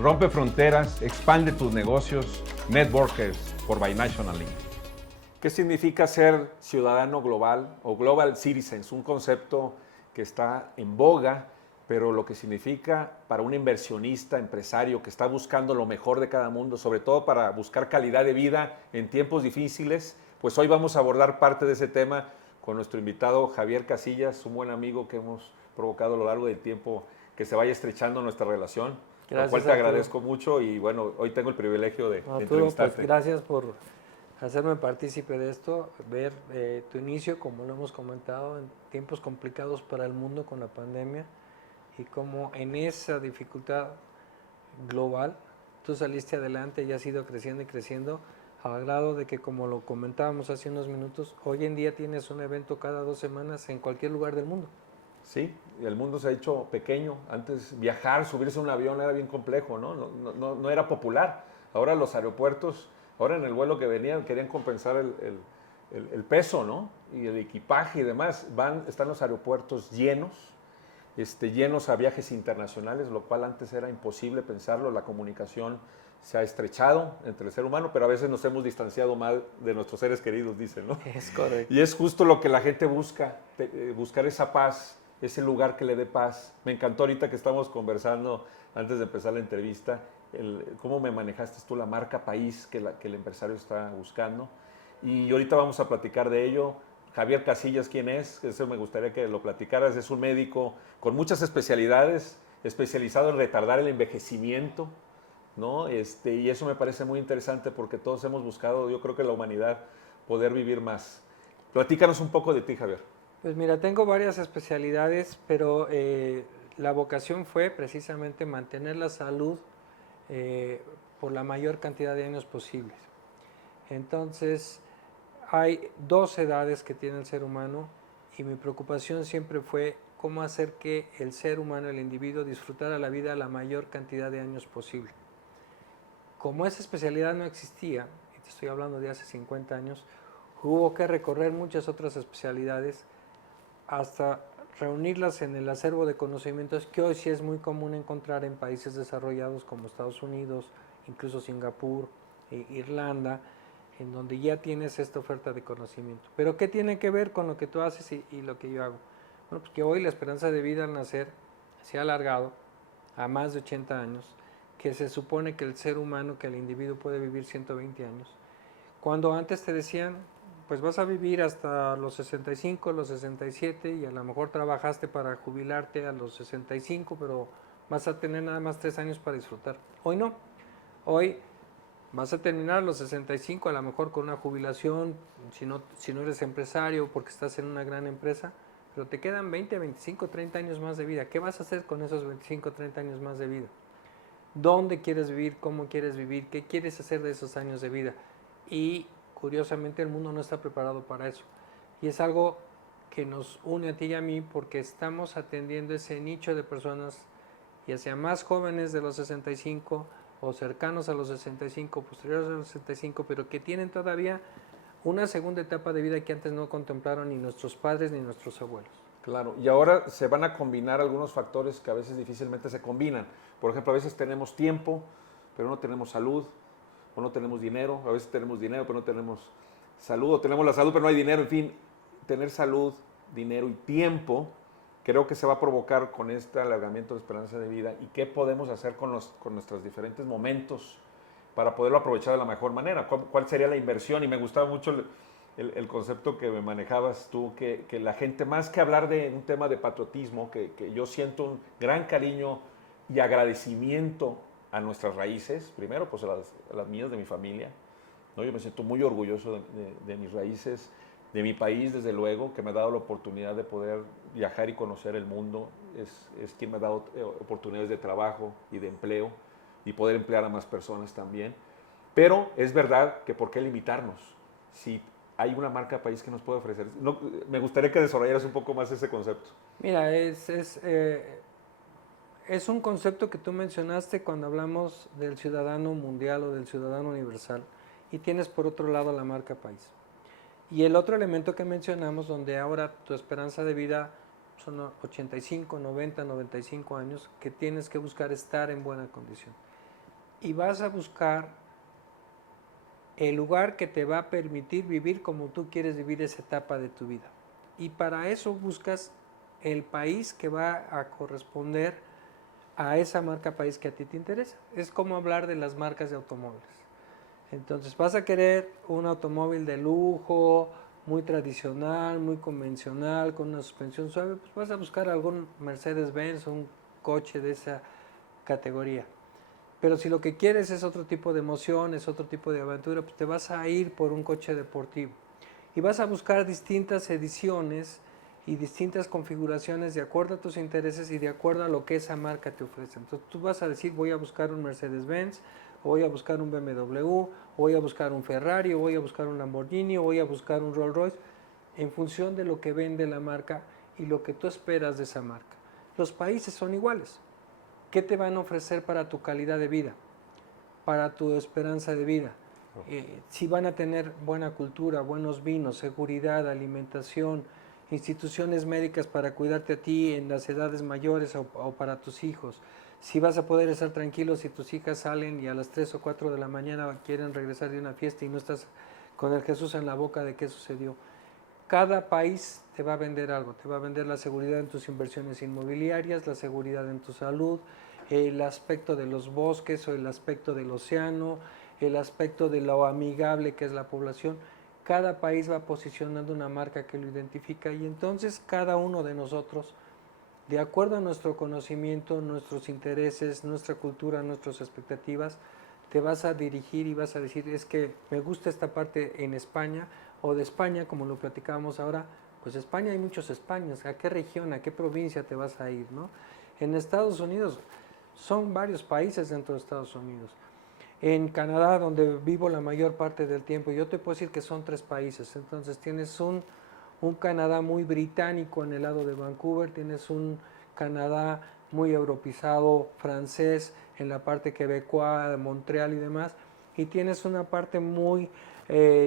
Rompe fronteras, expande tus negocios. Networkers por Binational Link. ¿Qué significa ser ciudadano global o global citizens? Un concepto que está en boga, pero lo que significa para un inversionista, empresario que está buscando lo mejor de cada mundo, sobre todo para buscar calidad de vida en tiempos difíciles, pues hoy vamos a abordar parte de ese tema con nuestro invitado Javier Casillas, un buen amigo que hemos provocado a lo largo del tiempo que se vaya estrechando nuestra relación. Gracias, lo cual te agradezco mucho y bueno, hoy tengo el privilegio de entrevistarte. Pues gracias por hacerme partícipe de esto, ver tu inicio, como lo hemos comentado, en tiempos complicados para el mundo con la pandemia y cómo en esa dificultad global tú saliste adelante y has ido creciendo y creciendo al grado de que, como lo comentábamos hace unos minutos, hoy en día tienes un evento cada 2 semanas en cualquier lugar del mundo. Sí, el mundo se ha hecho pequeño. Antes viajar, subirse a un avión era bien complejo, ¿no? No era popular. Ahora los aeropuertos, ahora en el vuelo que venían querían compensar el peso, ¿no? Y el equipaje y demás. Están los aeropuertos llenos, llenos a viajes internacionales, lo cual antes era imposible pensarlo. La comunicación se ha estrechado entre el ser humano, pero a veces nos hemos distanciado mal de nuestros seres queridos, dicen, ¿no? Es correcto. Y es justo lo que la gente busca, buscar esa paz, ese lugar que le dé paz. Me encantó ahorita que estamos conversando antes de empezar la entrevista, cómo me manejaste tú la marca país que el empresario está buscando. Y ahorita vamos a platicar de ello. Javier Casillas, ¿quién es? Eso me gustaría que lo platicaras. Es un médico con muchas especialidades, especializado en retardar el envejecimiento, ¿no? Y eso me parece muy interesante porque todos hemos buscado, yo creo que la humanidad, poder vivir más. Platícanos un poco de ti, Javier. Pues mira, tengo varias especialidades, pero la vocación fue precisamente mantener la salud por la mayor cantidad de años posibles. Entonces, hay 2 edades que tiene el ser humano y mi preocupación siempre fue cómo hacer que el ser humano, el individuo, disfrutara la vida la mayor cantidad de años posible. Como esa especialidad no existía, y te estoy hablando de hace 50 años, hubo que recorrer muchas otras especialidades hasta reunirlas en el acervo de conocimientos que hoy sí es muy común encontrar en países desarrollados como Estados Unidos, incluso Singapur, Irlanda, en donde ya tienes esta oferta de conocimiento. Pero ¿qué tiene que ver con lo que tú haces y lo que yo hago? Bueno, pues que hoy la esperanza de vida al nacer se ha alargado a más de 80 años, que se supone que el ser humano, que el individuo puede vivir 120 años. Cuando antes te decían, pues vas a vivir hasta los 65, los 67 y a lo mejor trabajaste para jubilarte a los 65, pero vas a tener nada más 3 años para disfrutar. Hoy no. Hoy vas a terminar a los 65 a lo mejor con una jubilación, si no eres empresario porque estás en una gran empresa, pero te quedan 20, 25, 30 años más de vida. ¿Qué vas a hacer con esos 25, 30 años más de vida? ¿Dónde quieres vivir? ¿Cómo quieres vivir? ¿Qué quieres hacer de esos años de vida? Y curiosamente el mundo no está preparado para eso. Y es algo que nos une a ti y a mí porque estamos atendiendo ese nicho de personas, ya sea más jóvenes de los 65 o cercanos a los 65, posteriores a los 65, pero que tienen todavía una segunda etapa de vida que antes no contemplaron ni nuestros padres ni nuestros abuelos. Claro, y ahora se van a combinar algunos factores que a veces difícilmente se combinan. Por ejemplo, a veces tenemos tiempo, pero no tenemos salud, o no tenemos dinero. A veces tenemos dinero, pero no tenemos salud, o tenemos la salud, pero no hay dinero. En fin, tener salud, dinero y tiempo, creo que se va a provocar con este alargamiento de esperanza de vida. ¿Y qué podemos hacer con nuestros diferentes momentos para poderlo aprovechar de la mejor manera? ¿Cuál sería la inversión? Y me gustaba mucho el concepto que me manejabas tú, que la gente, más que hablar de un tema de patriotismo, que yo siento un gran cariño y agradecimiento a nuestras raíces, primero pues a las mías, de mi familia, ¿no? Yo me siento muy orgulloso de mis raíces, de mi país, desde luego, que me ha dado la oportunidad de poder viajar y conocer el mundo, es quien me ha dado oportunidades de trabajo y de empleo, y poder emplear a más personas también. Pero es verdad que ¿por qué limitarnos? Si hay una marca país que nos puede ofrecer. No, me gustaría que desarrollaras un poco más ese concepto. Mira, es un concepto que tú mencionaste cuando hablamos del ciudadano mundial o del ciudadano universal, y tienes por otro lado la marca país. Y el otro elemento que mencionamos, donde ahora tu esperanza de vida son 85, 90, 95 años, que tienes que buscar estar en buena condición. y vas a buscar el lugar que te va a permitir vivir como tú quieres vivir esa etapa de tu vida. Y para eso buscas el país que va a corresponder a esa marca país que a ti te interesa. Es como hablar de las marcas de automóviles. Entonces vas a querer un automóvil de lujo, muy tradicional, muy convencional, con una suspensión suave, pues vas a buscar algún Mercedes-Benz o un coche de esa categoría. Pero si lo que quieres es otro tipo de emoción, es otro tipo de aventura, pues te vas a ir por un coche deportivo. Y vas a buscar distintas ediciones y distintas configuraciones de acuerdo a tus intereses y de acuerdo a lo que esa marca te ofrece. Entonces tú vas a decir, voy a buscar un Mercedes-Benz, o voy a buscar un BMW, o voy a buscar un Ferrari, o voy a buscar un Lamborghini, o voy a buscar un Rolls-Royce, en función de lo que vende la marca y lo que tú esperas de esa marca. Los países son iguales. ¿Qué te van a ofrecer para tu calidad de vida? Para tu esperanza de vida. Si van a tener buena cultura, buenos vinos, seguridad, alimentación, instituciones médicas para cuidarte a ti en las edades mayores o para tus hijos. Si vas a poder estar tranquilo si tus hijas salen y a las 3 o 4 de la mañana quieren regresar de una fiesta y no estás con el Jesús en la boca de qué sucedió. Cada país te va a vender algo, te va a vender la seguridad en tus inversiones inmobiliarias, la seguridad en tu salud, el aspecto de los bosques o el aspecto del océano, el aspecto de lo amigable que es la población. Cada país va posicionando una marca que lo identifica y entonces cada uno de nosotros, de acuerdo a nuestro conocimiento, nuestros intereses, nuestra cultura, nuestras expectativas, te vas a dirigir y vas a decir, es que me gusta esta parte en España o de España, como lo platicábamos ahora, pues España hay muchos Españas, ¿a qué región, a qué provincia te vas a ir, ¿no? En Estados Unidos son varios países dentro de Estados Unidos. En Canadá, donde vivo la mayor parte del tiempo, yo te puedo decir que son 3 países, entonces tienes un Canadá muy británico en el lado de Vancouver, tienes un Canadá muy europeizado, francés, en la parte quebecoa, de Montreal y demás, y tienes una parte muy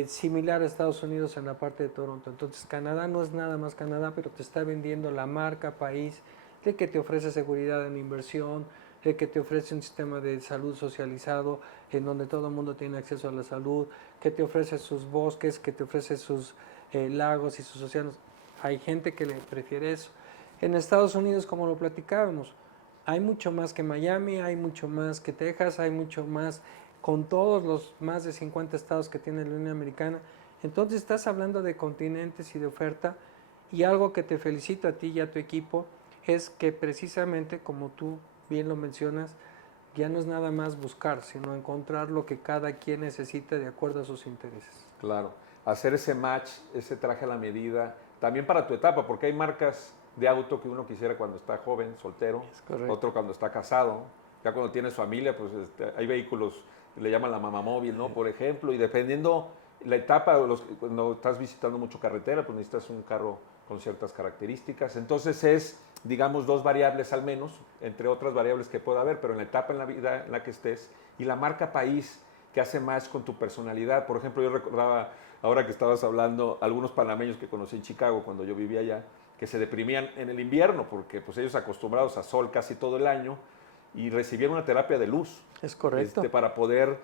similar a Estados Unidos en la parte de Toronto. Entonces Canadá no es nada más Canadá, pero te está vendiendo la marca país de que te ofrece seguridad en inversión, de que te ofrece un sistema de salud socializado en donde todo el mundo tiene acceso a la salud, que te ofrece sus bosques, que te ofrece sus lagos y sus océanos. Hay gente que le prefiere eso. En Estados Unidos, como lo platicábamos, hay mucho más que Miami, hay mucho más que Texas, hay mucho más con todos los más de 50 estados que tiene la Unión Americana. Entonces estás hablando de continentes y de oferta, y algo que te felicito a ti y a tu equipo es que precisamente, como tú bien lo mencionas, ya no es nada más buscar, sino encontrar lo que cada quien necesita de acuerdo a sus intereses. Claro, hacer ese match, ese traje a la medida, también para tu etapa, porque hay marcas de auto que uno quisiera cuando está joven, soltero, otro cuando está casado, ya cuando tienes familia, pues hay vehículos que le llaman la mamamóvil, ¿no? Por ejemplo, y dependiendo la etapa, cuando estás visitando mucho carretera, pues necesitas un carro con ciertas características. Entonces es, digamos, 2 variables al menos, entre otras variables que pueda haber, pero en la etapa en la vida en la que estés, y la marca país que hace más con tu personalidad. Por ejemplo, yo recordaba, ahora que estabas hablando, algunos panameños que conocí en Chicago cuando yo vivía allá, que se deprimían en el invierno, porque pues ellos acostumbrados a sol casi todo el año, y recibieron una terapia de luz. Es correcto. Para poder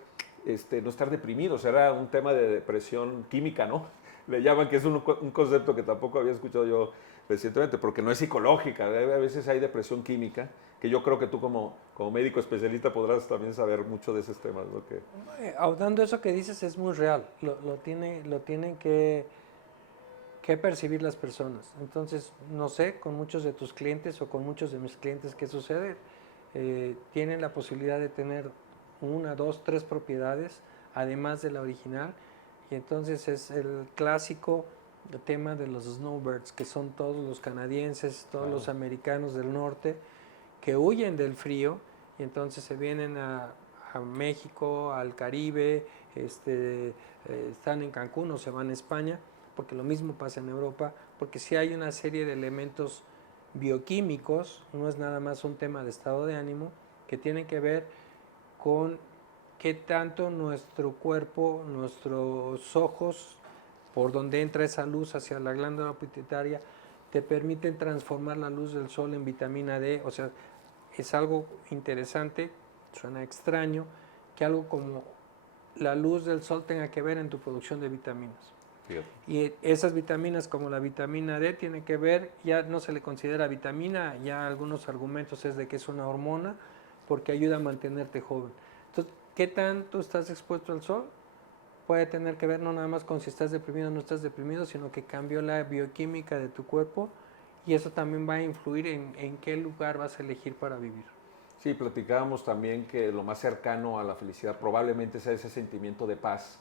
no estar deprimidos. Era un tema de depresión química, ¿no? Le llaman, que es un concepto que tampoco había escuchado yo recientemente, porque no es psicológica. A veces hay depresión química, que yo creo que tú como médico especialista podrás también saber mucho de esos temas, ¿no? Audando eso que dices es muy real, lo tienen que percibir las personas. Entonces, no sé, con muchos de tus clientes o con muchos de mis clientes, ¿qué sucede? Tienen la posibilidad de tener 1, 2, 3 propiedades, además de la original, y entonces es el clásico tema de los snowbirds, que son todos los canadienses, todos los americanos del norte, que huyen del frío, y entonces se vienen a México, al Caribe, están en Cancún o se van a España, porque lo mismo pasa en Europa, porque sí hay una serie de elementos bioquímicos, no es nada más un tema de estado de ánimo, que tienen que ver con qué tanto nuestro cuerpo, nuestros ojos, por donde entra esa luz hacia la glándula pituitaria, te permiten transformar la luz del sol en vitamina D. O sea, es algo interesante, suena extraño, que algo como la luz del sol tenga que ver en tu producción de vitaminas. Fíjate. Y esas vitaminas como la vitamina D tiene que ver, ya no se le considera vitamina, ya algunos argumentos es de que es una hormona porque ayuda a mantenerte joven. Entonces, ¿qué tanto estás expuesto al sol? Puede tener que ver no nada más con si estás deprimido o no estás deprimido, sino que cambió la bioquímica de tu cuerpo y eso también va a influir en qué lugar vas a elegir para vivir. Sí, platicábamos también que lo más cercano a la felicidad probablemente sea ese sentimiento de paz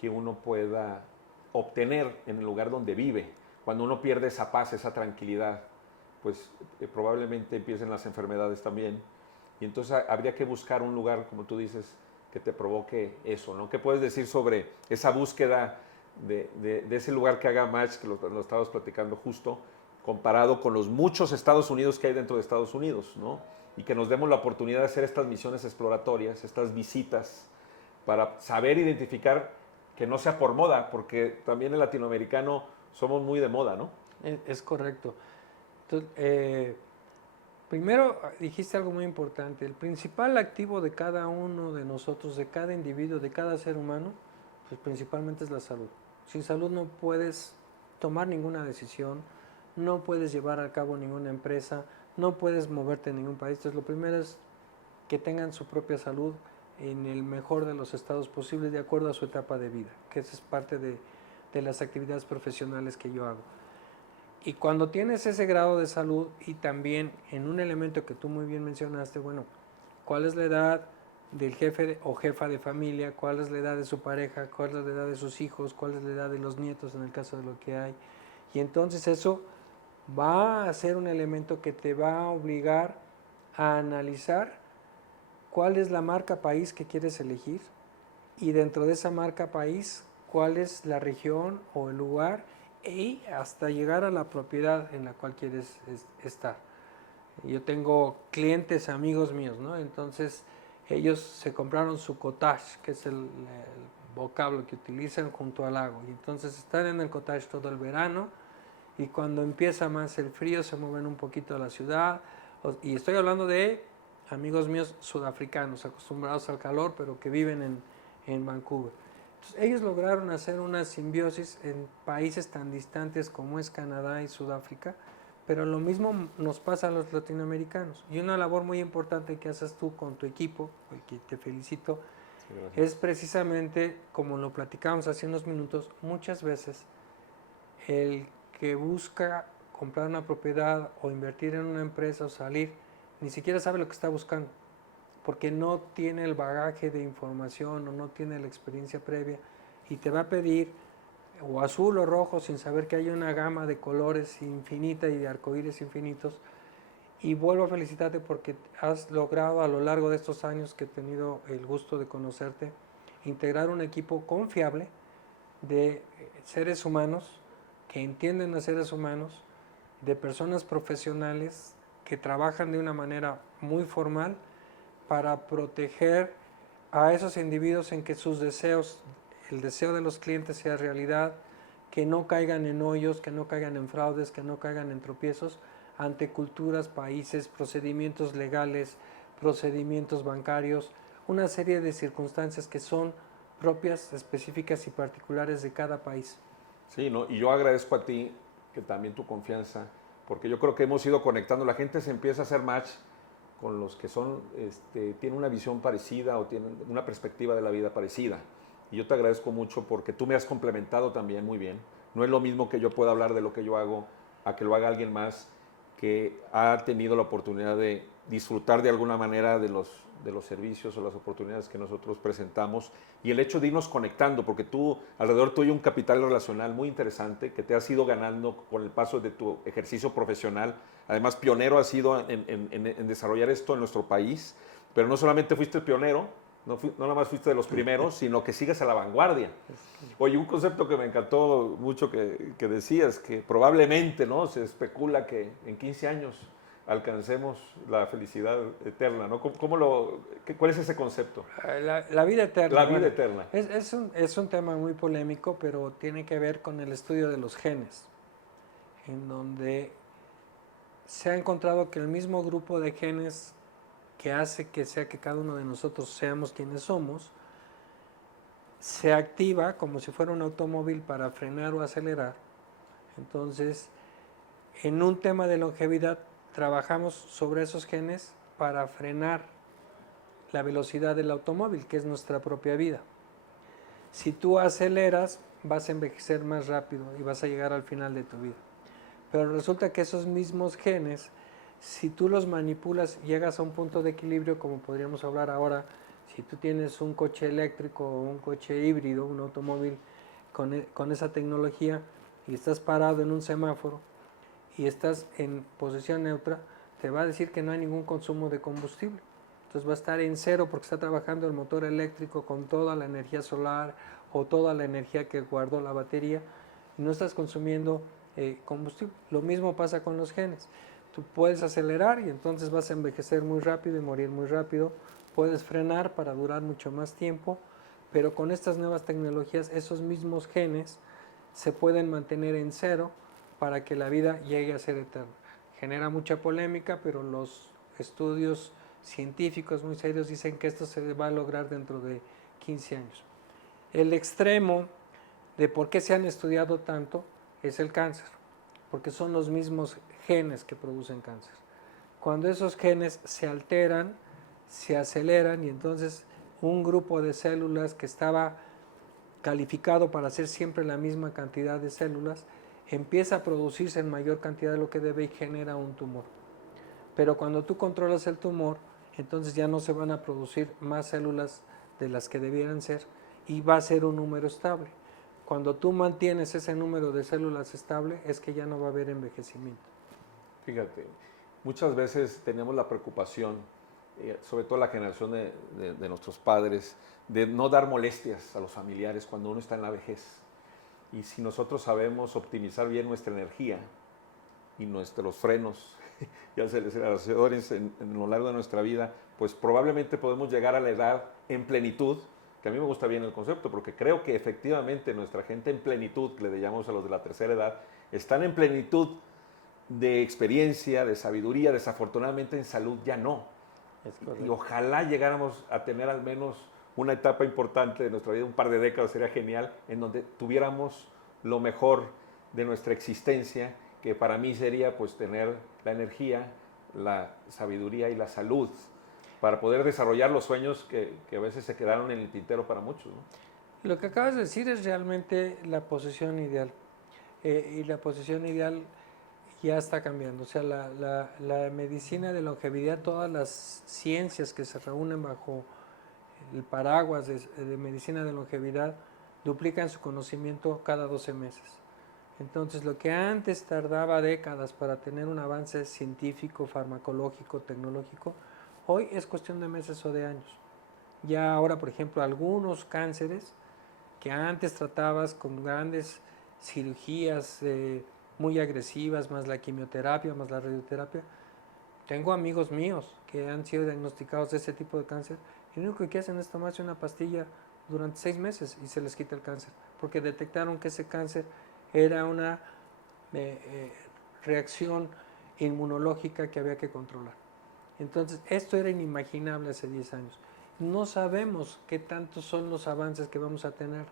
que uno pueda obtener en el lugar donde vive. Cuando uno pierde esa paz, esa tranquilidad, pues probablemente empiecen las enfermedades también. Y entonces habría que buscar un lugar, como tú dices, que te provoque eso, ¿no? ¿Qué puedes decir sobre esa búsqueda de ese lugar que haga match, que lo estábamos platicando justo, comparado con los muchos Estados Unidos que hay dentro de Estados Unidos, ¿no? Y que nos demos la oportunidad de hacer estas misiones exploratorias, estas visitas, para saber identificar que no sea por moda, porque también el latinoamericano somos muy de moda, ¿no? Es correcto. Entonces, primero dijiste algo muy importante. El principal activo de cada uno de nosotros, de cada individuo, de cada ser humano, pues principalmente es la salud. Sin salud no puedes tomar ninguna decisión, no puedes llevar a cabo ninguna empresa, no puedes moverte en ningún país. Entonces, lo primero es que tengan su propia salud en el mejor de los estados posibles de acuerdo a su etapa de vida, que esa es parte de las actividades profesionales que yo hago. Y cuando tienes ese grado de salud y también en un elemento que tú muy bien mencionaste, bueno, ¿cuál es la edad del jefe o jefa de familia? ¿Cuál es la edad de su pareja? ¿Cuál es la edad de sus hijos? ¿Cuál es la edad de los nietos en el caso de lo que hay? Y entonces eso va a ser un elemento que te va a obligar a analizar cuál es la marca país que quieres elegir y dentro de esa marca país, cuál es la región o el lugar y hasta llegar a la propiedad en la cual quieres estar. Yo tengo clientes, amigos míos, ¿no? Entonces ellos se compraron su cottage, que es el vocablo que utilizan junto al lago. Y entonces están en el cottage todo el verano y cuando empieza más el frío se mueven un poquito a la ciudad. Y estoy hablando de amigos míos sudafricanos, acostumbrados al calor, pero que viven en Vancouver. Entonces, ellos lograron hacer una simbiosis en países tan distantes como es Canadá y Sudáfrica, pero lo mismo nos pasa a los latinoamericanos. Y una labor muy importante que haces tú con tu equipo, que te felicito, es precisamente, como lo platicábamos hace unos minutos, muchas veces el que busca comprar una propiedad o invertir en una empresa o salir, ni siquiera sabe lo que está buscando, porque no tiene el bagaje de información o no tiene la experiencia previa y te va a pedir o azul o rojo sin saber que hay una gama de colores infinita y de arcoíris infinitos. Y vuelvo a felicitarte porque has logrado a lo largo de estos años que he tenido el gusto de conocerte, integrar un equipo confiable de seres humanos que entienden a seres humanos, de personas profesionales que trabajan de una manera muy formal para proteger a esos individuos en que sus deseos, el deseo de los clientes sea realidad, que no caigan en hoyos, que no caigan en fraudes, que no caigan en tropiezos ante culturas, países, procedimientos legales, procedimientos bancarios, una serie de circunstancias que son propias, específicas y particulares de cada país. Sí, ¿no? Y yo agradezco a ti que también tu confianza, porque yo creo que hemos ido conectando, la gente se empieza a hacer match con los que son, tienen una visión parecida o tienen una perspectiva de la vida parecida. Y yo te agradezco mucho porque tú me has complementado también muy bien. No es lo mismo que yo pueda hablar de lo que yo hago a que lo haga alguien más que ha tenido la oportunidad de disfrutar de alguna manera de los servicios o las oportunidades que nosotros presentamos y el hecho de irnos conectando, porque tú, alrededor tuyo, un capital relacional muy interesante que te has ido ganando con el paso de tu ejercicio profesional. Además, pionero has sido en desarrollar esto en nuestro país, pero no solamente fuiste el pionero, no nada más fuiste de los primeros, sino que sigues a la vanguardia. Oye, un concepto que me encantó mucho que decías, que probablemente, ¿no?, se especula que en 15 años alcancemos la felicidad eterna, ¿no? ¿Cuál es ese concepto? La vida eterna. La vida eterna. Es un tema muy polémico, pero tiene que ver con el estudio de los genes, en donde se ha encontrado que el mismo grupo de genes que hace que sea que cada uno de nosotros seamos quienes somos, se activa como si fuera un automóvil para frenar o acelerar. Entonces, en un tema de longevidad, trabajamos sobre esos genes para frenar la velocidad del automóvil, que es nuestra propia vida. Si tú aceleras, vas a envejecer más rápido y vas a llegar al final de tu vida. Pero resulta que esos mismos genes, si tú los manipulas, llegas a un punto de equilibrio, como podríamos hablar ahora, si tú tienes un coche eléctrico o un coche híbrido, un automóvil con esa tecnología, y estás parado en un semáforo y estás en posición neutra, te va a decir que no hay ningún consumo de combustible. Entonces va a estar en cero porque está trabajando el motor eléctrico con toda la energía solar o toda la energía que guardó la batería y no estás consumiendo combustible. Lo mismo pasa con los genes. Tú puedes acelerar y entonces vas a envejecer muy rápido y morir muy rápido. Puedes frenar para durar mucho más tiempo, pero con estas nuevas tecnologías esos mismos genes se pueden mantener en cero para que la vida llegue a ser eterna. Genera mucha polémica, pero los estudios científicos muy serios dicen que esto se va a lograr dentro de 15 años. El extremo de por qué se han estudiado tanto es el cáncer, porque son los mismos genes que producen cáncer. Cuando esos genes se alteran, se aceleran y entonces un grupo de células que estaba calificado para hacer siempre la misma cantidad de células, empieza a producirse en mayor cantidad de lo que debe y genera un tumor. Pero cuando tú controlas el tumor, entonces ya no se van a producir más células de las que debieran ser y va a ser un número estable. Cuando tú mantienes ese número de células estable, es que ya no va a haber envejecimiento. Fíjate, muchas veces tenemos la preocupación, sobre todo la generación de nuestros padres, de no dar molestias a los familiares cuando uno está en la vejez. Y si nosotros sabemos optimizar bien nuestra energía y nuestros frenos y aceleradores en lo largo de nuestra vida, pues probablemente podemos llegar a la edad en plenitud, que a mí me gusta bien el concepto, porque creo que efectivamente nuestra gente en plenitud, que le llamamos a los de la tercera edad, están en plenitud de experiencia, de sabiduría. Desafortunadamente en salud ya no. Y ojalá llegáramos a tener al menos una etapa importante de nuestra vida, un par de décadas sería genial, en donde tuviéramos lo mejor de nuestra existencia, que para mí sería pues tener la energía, la sabiduría y la salud para poder desarrollar los sueños que a veces se quedaron en el tintero para muchos, ¿no? Lo que acabas de decir es realmente la posición ideal. Y la posición ideal ya está cambiando. O sea, la medicina de longevidad, todas las ciencias que se reúnen bajo el paraguas de medicina de longevidad, duplican su conocimiento cada 12 meses. Entonces, lo que antes tardaba décadas para tener un avance científico, farmacológico, tecnológico, hoy es cuestión de meses o de años. Ya ahora, por ejemplo, algunos cánceres que antes tratabas con grandes cirugías muy agresivas, más la quimioterapia, más la radioterapia. Tengo amigos míos que han sido diagnosticados de ese tipo de cáncer y lo único que hacen es tomarse una pastilla durante 6 meses y se les quita el cáncer, porque detectaron que ese cáncer era una reacción inmunológica que había que controlar. Entonces, esto era inimaginable hace 10 años. No sabemos qué tantos son los avances que vamos a tener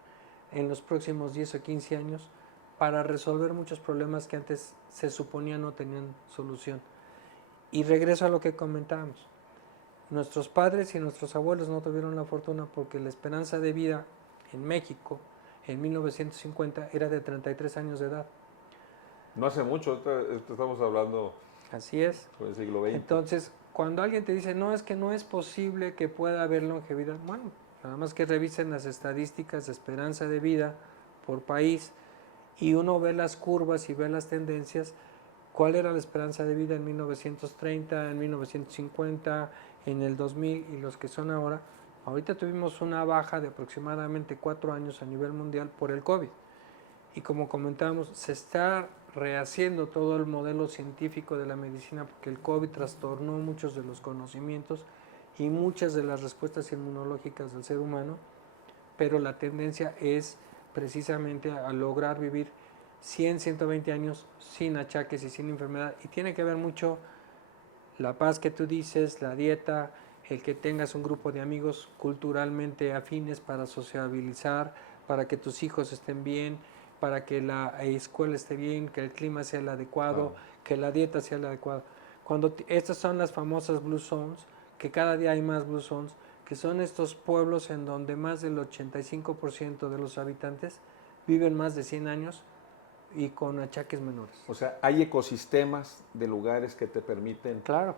en los próximos 10 o 15 años para resolver muchos problemas que antes se suponía no tenían solución. Y regreso a lo que comentábamos. Nuestros padres y nuestros abuelos no tuvieron la fortuna porque la esperanza de vida en México en 1950 era de 33 años de edad. No hace mucho, estamos hablando Así es. del siglo XX. Entonces, cuando alguien te dice, no, es que no es posible que pueda haber longevidad, bueno, nada más que revisen las estadísticas de esperanza de vida por país y uno ve las curvas y ve las tendencias, cuál era la esperanza de vida en 1930, en 1950, en el 2000 y los que son ahora. Ahorita tuvimos una baja de aproximadamente 4 años a nivel mundial por el COVID. Y como comentábamos, se está rehaciendo todo el modelo científico de la medicina porque el COVID trastornó muchos de los conocimientos y muchas de las respuestas inmunológicas del ser humano, pero la tendencia es precisamente a lograr vivir 100, 120 años sin achaques y sin enfermedad. Y tiene que ver mucho La paz que tú dices, la dieta, el que tengas un grupo de amigos culturalmente afines para sociabilizar, para que tus hijos estén bien, para que la escuela esté bien, que el clima sea el adecuado, que la dieta sea la adecuada. Estas son las famosas Blue Zones, que cada día hay más Blue Zones, que son estos pueblos en donde más del 85% de los habitantes viven más de 100 años y con achaques menores. O sea, hay ecosistemas de lugares que te permiten, Claro.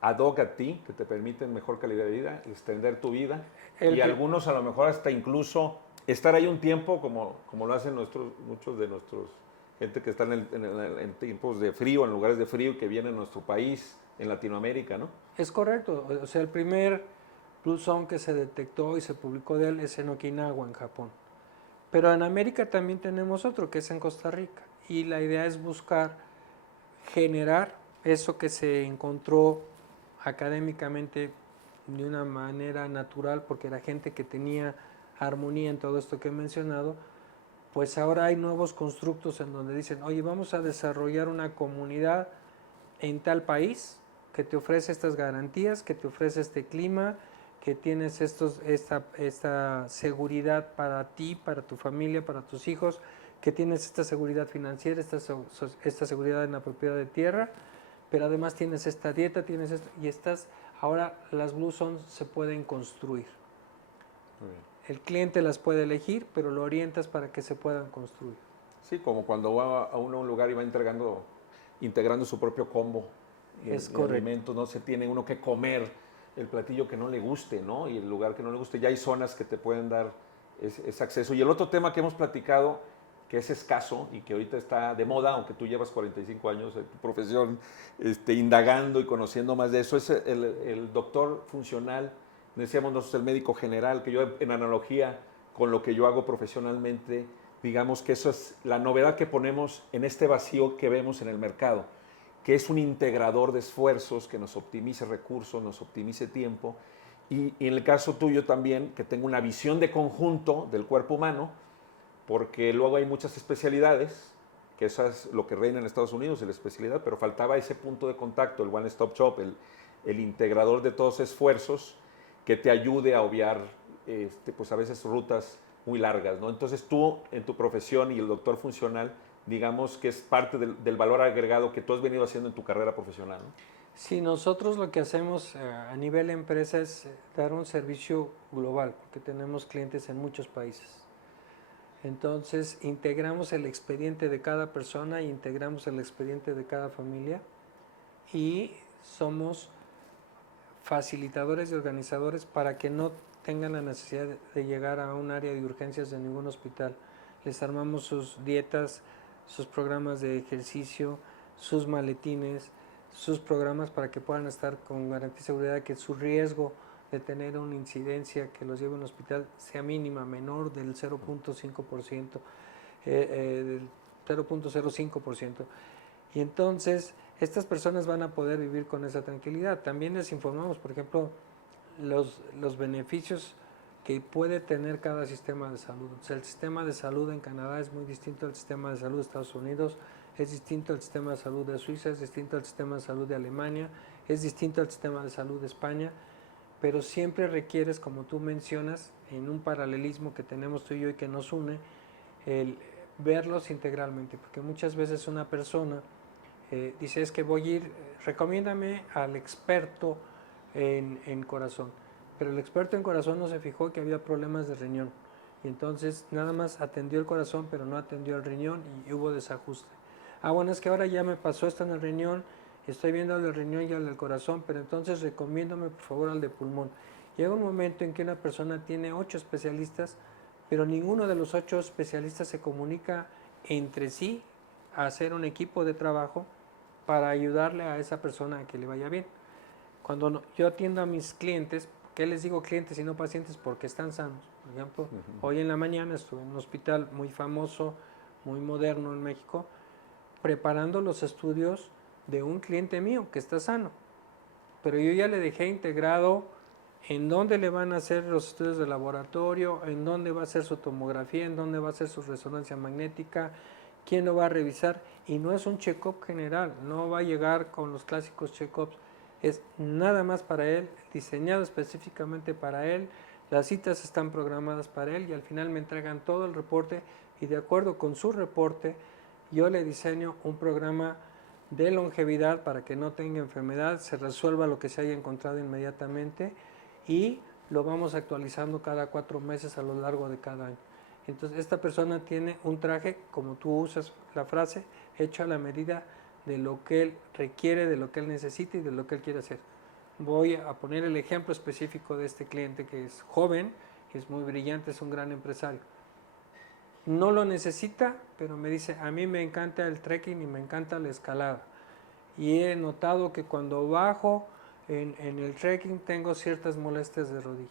ad hoc a ti, que te permiten mejor calidad de vida, extender tu vida, y Que- algunos a lo mejor hasta incluso estar ahí un tiempo, como lo hacen muchos de nuestros gente que está en tiempos de frío, en lugares de frío, que viene a nuestro país, en Latinoamérica, ¿no? Es correcto. O sea, el primer Blue Zone que se detectó y se publicó de él es en Okinawa, en Japón. Pero en América también tenemos otro, que es en Costa Rica. Y la idea es buscar generar eso que se encontró académicamente de una manera natural, porque era gente que tenía armonía en todo esto que he mencionado, pues ahora hay nuevos constructos en donde dicen, oye, vamos a desarrollar una comunidad en tal país que te ofrece estas garantías, que te ofrece este clima, que tienes esta seguridad para ti, para tu familia, para tus hijos, que tienes esta seguridad financiera, esta seguridad en la propiedad de tierra, pero además tienes esta dieta, tienes esto, y ahora las Blue Zones se pueden construir. Muy bien. El cliente las puede elegir, pero lo orientas para que se puedan construir. Sí, como cuando va a uno a un lugar y va integrando su propio combo Es de correcto. alimentos, no se tiene uno que comer el platillo que no le guste, ¿no? Y el lugar que no le guste, ya hay zonas que te pueden dar ese acceso. Y el otro tema que hemos platicado, que es escaso y que ahorita está de moda, aunque tú llevas 45 años en tu profesión indagando y conociendo más de eso, es el doctor funcional, decíamos nosotros el médico general, que yo en analogía con lo que yo hago profesionalmente, digamos que eso es la novedad que ponemos en este vacío que vemos en el mercado, que es un integrador de esfuerzos que nos optimice recursos, nos optimice tiempo, y en el caso tuyo también, que tengo una visión de conjunto del cuerpo humano, porque luego hay muchas especialidades, que eso es lo que reina en Estados Unidos, la especialidad, pero faltaba ese punto de contacto, el One Stop Shop, el integrador de todos esos esfuerzos que te ayude a obviar pues a veces rutas muy largas, ¿no? Entonces tú en tu profesión y el doctor funcional, digamos que es parte del valor agregado que tú has venido haciendo en tu carrera profesional, ¿no? Sí, nosotros lo que hacemos a nivel empresa es dar un servicio global, porque tenemos clientes en muchos países. Entonces, integramos el expediente de cada persona, integramos el expediente de cada familia y somos facilitadores y organizadores para que no tengan la necesidad de llegar a un área de urgencias de ningún hospital. Les armamos sus dietas, sus programas de ejercicio, sus maletines, sus programas para que puedan estar con garantía y seguridad de que su riesgo de tener una incidencia que los lleve a un hospital sea mínima, menor del 0.5%, del 0.05%. Y entonces estas personas van a poder vivir con esa tranquilidad. También les informamos, por ejemplo, los beneficios que puede tener cada sistema de salud. O sea, el sistema de salud en Canadá es muy distinto al sistema de salud de Estados Unidos, es distinto al sistema de salud de Suiza, es distinto al sistema de salud de Alemania, es distinto al sistema de salud de España, pero siempre requieres, como tú mencionas, en un paralelismo que tenemos tú y yo y que nos une, el verlos integralmente, porque muchas veces una persona dice, es que voy a ir, recomiéndame al experto en corazón, pero el experto en corazón no se fijó que había problemas de riñón, y entonces nada más atendió el corazón, pero no atendió el riñón y hubo desajuste. Ah, bueno, es que ahora ya me pasó esto en el riñón, estoy viendo al del riñón y al del corazón, pero entonces recomiéndame por favor al de pulmón. Llega un momento en que una persona tiene 8 especialistas, pero ninguno de los 8 especialistas se comunica entre sí a hacer un equipo de trabajo para ayudarle a esa persona a que le vaya bien. Cuando yo atiendo a mis clientes, ¿qué les digo clientes y no pacientes? Porque están sanos. Por ejemplo, hoy en la mañana estuve en un hospital muy famoso, muy moderno en México, preparando los estudios de un cliente mío que está sano. Pero yo ya le dejé integrado en dónde le van a hacer los estudios de laboratorio, en dónde va a hacer su tomografía, en dónde va a hacer su resonancia magnética, quién lo va a revisar. Y no es un check-up general, no va a llegar con los clásicos check-ups, es nada más para él, diseñado específicamente para él, las citas están programadas para él y al final me entregan todo el reporte y de acuerdo con su reporte yo le diseño un programa de longevidad para que no tenga enfermedad, se resuelva lo que se haya encontrado inmediatamente y lo vamos actualizando cada 4 meses a lo largo de cada año. Entonces esta persona tiene un traje, como tú usas la frase, hecho a la medida de lo que él requiere, de lo que él necesita y de lo que él quiere hacer. Voy a poner el ejemplo específico de este cliente que es joven, es muy brillante, es un gran empresario. No lo necesita, pero me dice, a mí me encanta el trekking y me encanta la escalada. Y he notado que cuando bajo en el trekking tengo ciertas molestias de rodilla.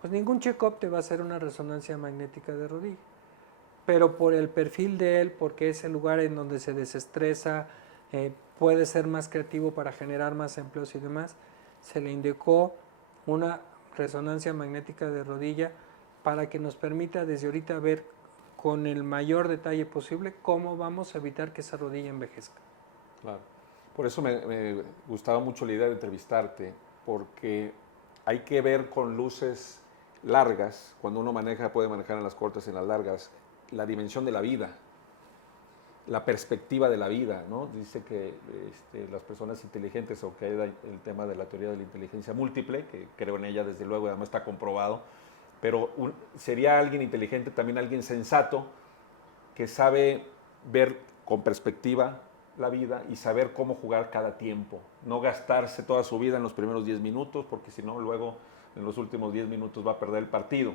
Pues ningún check-up te va a hacer una resonancia magnética de rodilla. Pero por el perfil de él, porque es el lugar en donde se desestresa, puede ser más creativo para generar más empleos y demás, se le indicó una resonancia magnética de rodilla para que nos permita desde ahorita ver con el mayor detalle posible cómo vamos a evitar que esa rodilla envejezca. Claro. Por eso me gustaba mucho la idea de entrevistarte, porque hay que ver con luces largas, cuando uno puede manejar en las cortas y en las largas, la dimensión de la vida, la perspectiva de la vida, ¿no? Dice que las personas inteligentes, o que hay el tema de la teoría de la inteligencia múltiple, que creo en ella desde luego, además está comprobado, pero sería alguien inteligente también alguien sensato que sabe ver con perspectiva la vida y saber cómo jugar cada tiempo, no gastarse toda su vida en los primeros 10 minutos, porque si no luego en los últimos 10 minutos va a perder el partido.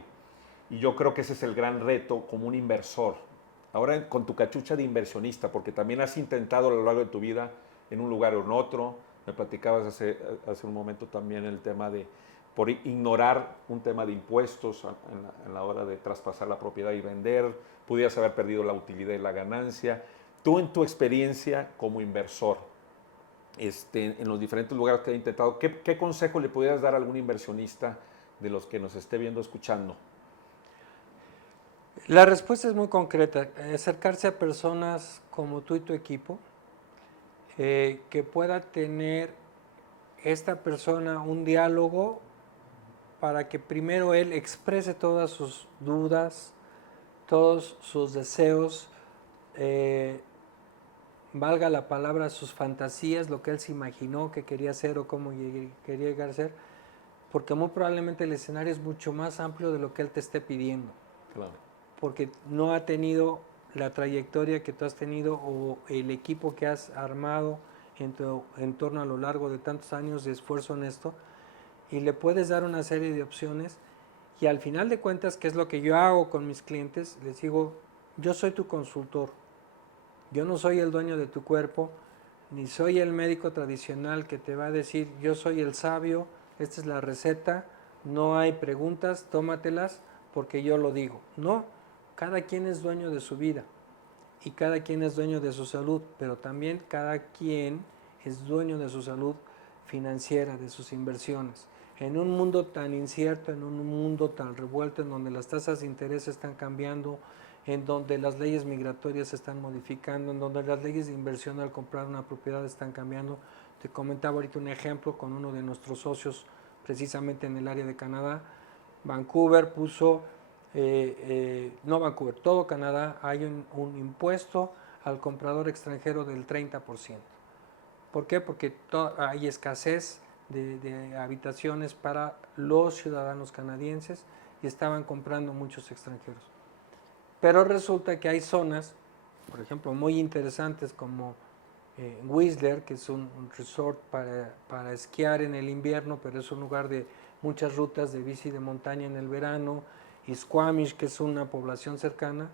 Y yo creo que ese es el gran reto como un inversor. Ahora con tu cachucha de inversionista, porque también has intentado a lo largo de tu vida en un lugar o en otro, me platicabas hace un momento también el tema de por ignorar un tema de impuestos en la hora de traspasar la propiedad y vender, pudieras haber perdido la utilidad y la ganancia. Tú en tu experiencia como inversor, en los diferentes lugares que has intentado, ¿qué consejo le pudieras dar a algún inversionista de los que nos esté viendo, escuchando? La respuesta es muy concreta, acercarse a personas como tú y tu equipo, que pueda tener esta persona un diálogo para que primero él exprese todas sus dudas, todos sus deseos, valga la palabra, sus fantasías, lo que él se imaginó que quería hacer o cómo quería llegar a ser, porque muy probablemente el escenario es mucho más amplio de lo que él te esté pidiendo. Claro. Porque no ha tenido la trayectoria que tú has tenido o el equipo que has armado en tu entorno a lo largo de tantos años de esfuerzo en esto, y le puedes dar una serie de opciones y al final de cuentas, ¿qué es lo que yo hago con mis clientes? Les digo, yo soy tu consultor, yo no soy el dueño de tu cuerpo, ni soy el médico tradicional que te va a decir, yo soy el sabio, esta es la receta, no hay preguntas, tómatelas porque yo lo digo. No, cada quien es dueño de su vida y cada quien es dueño de su salud, pero también cada quien es dueño de su salud financiera, de sus inversiones. En un mundo tan incierto, en un mundo tan revuelto, en donde las tasas de interés están cambiando, en donde las leyes migratorias se están modificando, en donde las leyes de inversión al comprar una propiedad están cambiando. Te comentaba ahorita un ejemplo con uno de nuestros socios, precisamente en el área de Canadá. Vancouver puso, no Vancouver, todo Canadá, hay un impuesto al comprador extranjero del 30%. ¿Por qué? Porque hay escasez de habitaciones para los ciudadanos canadienses y estaban comprando muchos extranjeros. Pero resulta que hay zonas, por ejemplo, muy interesantes como Whistler, que es un resort para esquiar en el invierno, pero es un lugar de muchas rutas de bici de montaña en el verano, y Squamish, que es una población cercana,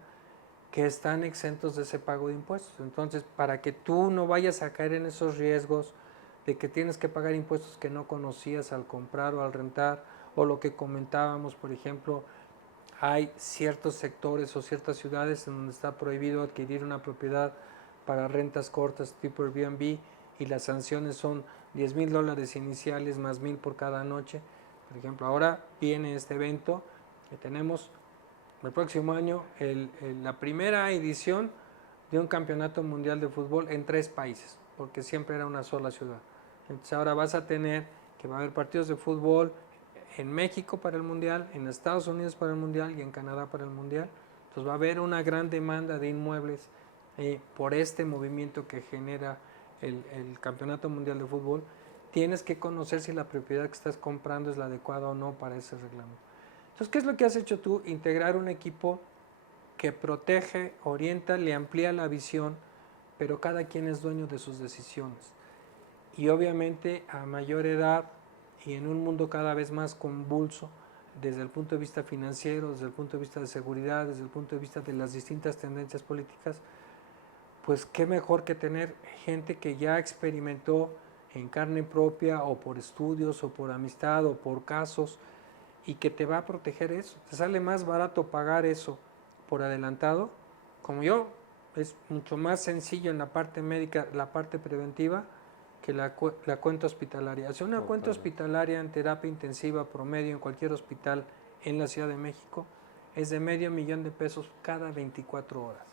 que están exentos de ese pago de impuestos. Entonces, para que tú no vayas a caer en esos riesgos de que tienes que pagar impuestos que no conocías al comprar o al rentar, o lo que comentábamos, por ejemplo, hay ciertos sectores o ciertas ciudades en donde está prohibido adquirir una propiedad para rentas cortas tipo Airbnb y las sanciones son $10,000 iniciales más 1,000 por cada noche. Por ejemplo, ahora viene este evento que tenemos el próximo año, la primera edición de un campeonato mundial de fútbol en 3 países, porque siempre era una sola ciudad. Entonces ahora vas a tener que va a haber partidos de fútbol en México para el Mundial, en Estados Unidos para el Mundial y en Canadá para el Mundial. Entonces va a haber una gran demanda de inmuebles por este movimiento que genera el Campeonato Mundial de Fútbol. Tienes que conocer si la propiedad que estás comprando es la adecuada o no para ese reglamento. Entonces, ¿qué es lo que has hecho tú? Integrar un equipo que protege, orienta, le amplía la visión, pero cada quien es dueño de sus decisiones. Y obviamente a mayor edad y en un mundo cada vez más convulso, desde el punto de vista financiero, desde el punto de vista de seguridad, desde el punto de vista de las distintas tendencias políticas, pues qué mejor que tener gente que ya experimentó en carne propia o por estudios o por amistad o por casos y que te va a proteger eso. Te sale más barato pagar eso por adelantado, como yo, es mucho más sencillo en la parte médica, la parte preventiva, que la cuenta hospitalaria. Hacer una cuenta hospitalaria en terapia intensiva promedio en cualquier hospital en la Ciudad de México es de $500,000 cada 24 horas.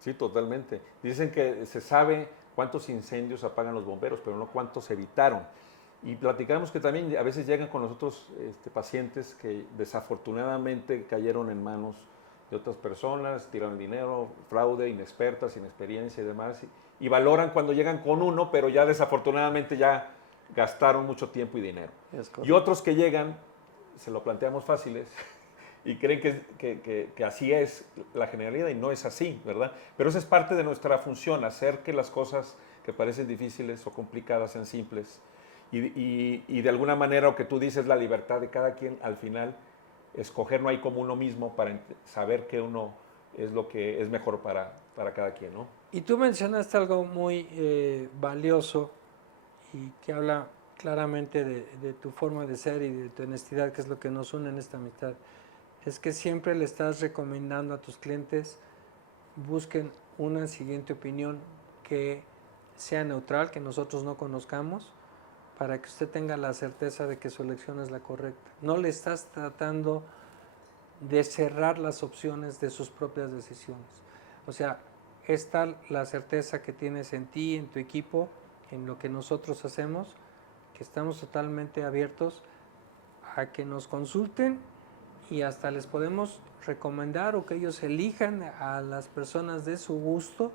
Sí, totalmente. Dicen que se sabe cuántos incendios apagan los bomberos, pero no cuántos evitaron. Y platicamos que también a veces llegan con nosotros pacientes que desafortunadamente cayeron en manos de otras personas, tiraron dinero, fraude, inexpertas, sin experiencia y demás. Y valoran cuando llegan con uno, pero ya desafortunadamente ya gastaron mucho tiempo y dinero. Y otros que llegan, se lo planteamos fáciles, y creen que así es la generalidad y no es así, ¿verdad? Pero esa es parte de nuestra función, hacer que las cosas que parecen difíciles o complicadas sean simples y de alguna manera lo que tú dices, la libertad de cada quien al final, escoger no hay como uno mismo para saber que uno es lo que es mejor para cada quien, ¿no? Y tú mencionaste algo muy valioso y que habla claramente de tu forma de ser y de tu honestidad, que es lo que nos une en esta amistad. Es que siempre le estás recomendando a tus clientes busquen una siguiente opinión que sea neutral, que nosotros no conozcamos, para que usted tenga la certeza de que su elección es la correcta. No le estás tratando de cerrar las opciones de sus propias decisiones. O sea, es tal la certeza que tienes en ti, en tu equipo, en lo que nosotros hacemos, que estamos totalmente abiertos a que nos consulten y hasta les podemos recomendar o que ellos elijan a las personas de su gusto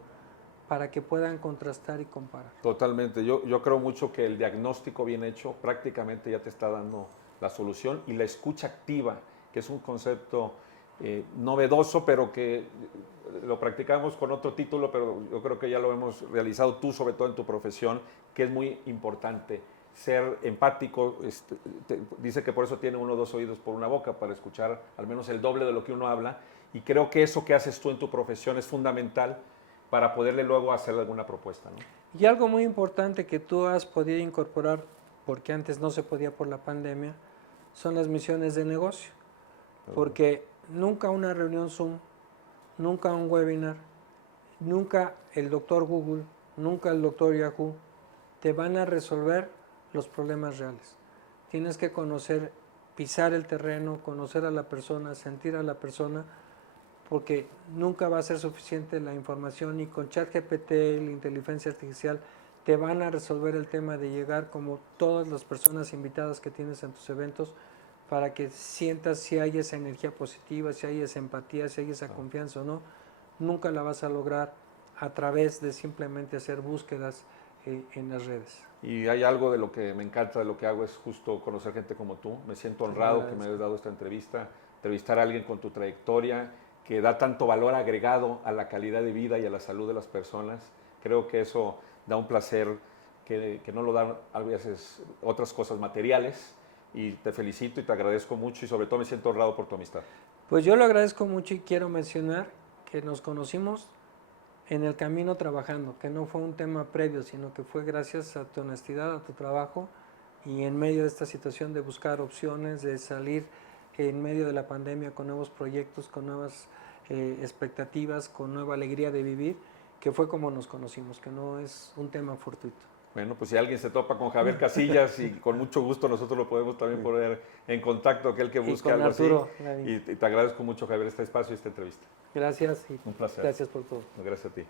para que puedan contrastar y comparar. Totalmente. Yo creo mucho que el diagnóstico bien hecho prácticamente ya te está dando la solución y la escucha activa, que es un concepto novedoso, pero que lo practicamos con otro título, pero yo creo que ya lo hemos realizado tú, sobre todo en tu profesión, que es muy importante. Ser empático, dice que por eso tiene uno o dos oídos por una boca, para escuchar al menos el doble de lo que uno habla, y creo que eso que haces tú en tu profesión es fundamental para poderle luego hacer alguna propuesta, ¿no? Y algo muy importante que tú has podido incorporar, porque antes no se podía por la pandemia, son las misiones de negocio. Porque nunca una reunión Zoom, nunca un webinar, nunca el doctor Google, nunca el doctor Yahoo te van a resolver los problemas reales. Tienes que conocer, pisar el terreno, conocer a la persona, sentir a la persona, porque nunca va a ser suficiente la información y con ChatGPT, la inteligencia artificial, te van a resolver el tema de llegar como todas las personas invitadas que tienes en tus eventos para que sientas si hay esa energía positiva, si hay esa empatía, si hay esa confianza o no. Nunca la vas a lograr a través de simplemente hacer búsquedas en las redes. Y hay algo de lo que me encanta, de lo que hago, es justo conocer gente como tú. Me siento honrado que me hayas dado esta entrevista, entrevistar a alguien con tu trayectoria, que da tanto valor agregado a la calidad de vida y a la salud de las personas. Creo que eso da un placer que no lo dan a veces otras cosas materiales, y te felicito y te agradezco mucho y sobre todo me siento honrado por tu amistad. Pues yo lo agradezco mucho y quiero mencionar que nos conocimos en el camino trabajando, que no fue un tema previo, sino que fue gracias a tu honestidad, a tu trabajo y en medio de esta situación de buscar opciones, de salir en medio de la pandemia con nuevos proyectos, con nuevas expectativas, con nueva alegría de vivir, que fue como nos conocimos, que no es un tema fortuito. Bueno, pues si alguien se topa con Javier Casillas, y con mucho gusto nosotros lo podemos también poner en contacto, aquel que busque algo Arturo, así. Y te agradezco mucho, Javier, este espacio y esta entrevista. Gracias y un placer. Gracias por todo. Gracias a ti.